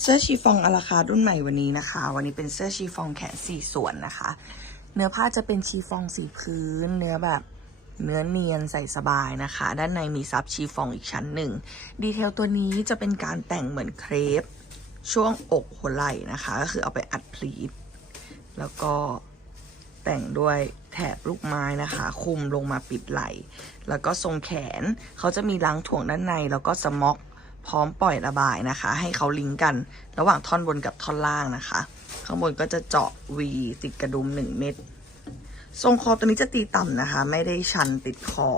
เสื้อชีฟองอาราคารุ่นใหม่วันนี้นะคะ วันนี้เป็นเสื้อชีฟองแขนสี่ส่วนนะคะ เนื้อผ้าจะเป็นชีฟองสีพื้น เนื้อแบบเนื้อเนียนใส่สบายนะคะ ด้านในมีซับชีฟองอีกชั้นหนึ่ง ดีเทลตัวนี้จะเป็นการแต่งเหมือนเครป ช่วงอกหัวไหล่นะคะ ก็คือเอาไปอัดพลีทแล้วก็แต่งด้วยแถบลูกไม้นะคะ คุมลงมาปิดไหล่ แล้วก็ทรงแขนเขาจะมีล้างถ่วงด้านในแล้วก็สม็อก พร้อมปล่อยระบายนะคะ ให้เขาลิงก์กัน ระหว่างท่อนบนกับท่อนล่างนะคะ ข้างบนก็จะเจาะ V ติดกระดุมหนึ่งเม็ดทรงคอตัวนี้จะตีต่ำนะคะ ไม่ได้ชันติดคอ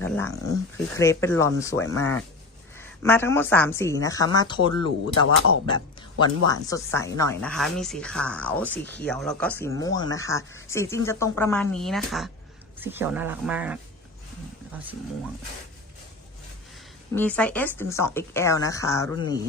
ด้านหลังคือเครปเป็นลอนสวยมาก มาทั้งหมด 3 สีนะคะ มาโทนหรูแต่ว่าออกแบบหวานหวานสดใสหน่อยนะคะ มีสีขาว สีเขียว แล้วก็สีม่วงนะคะ สีจริงจะตรงประมาณนี้นะคะ สีเขียวน่ารักมาก แล้วก็สีม่วง มีไซส์ S ถึง 2XL นะคะ รุ่นนี้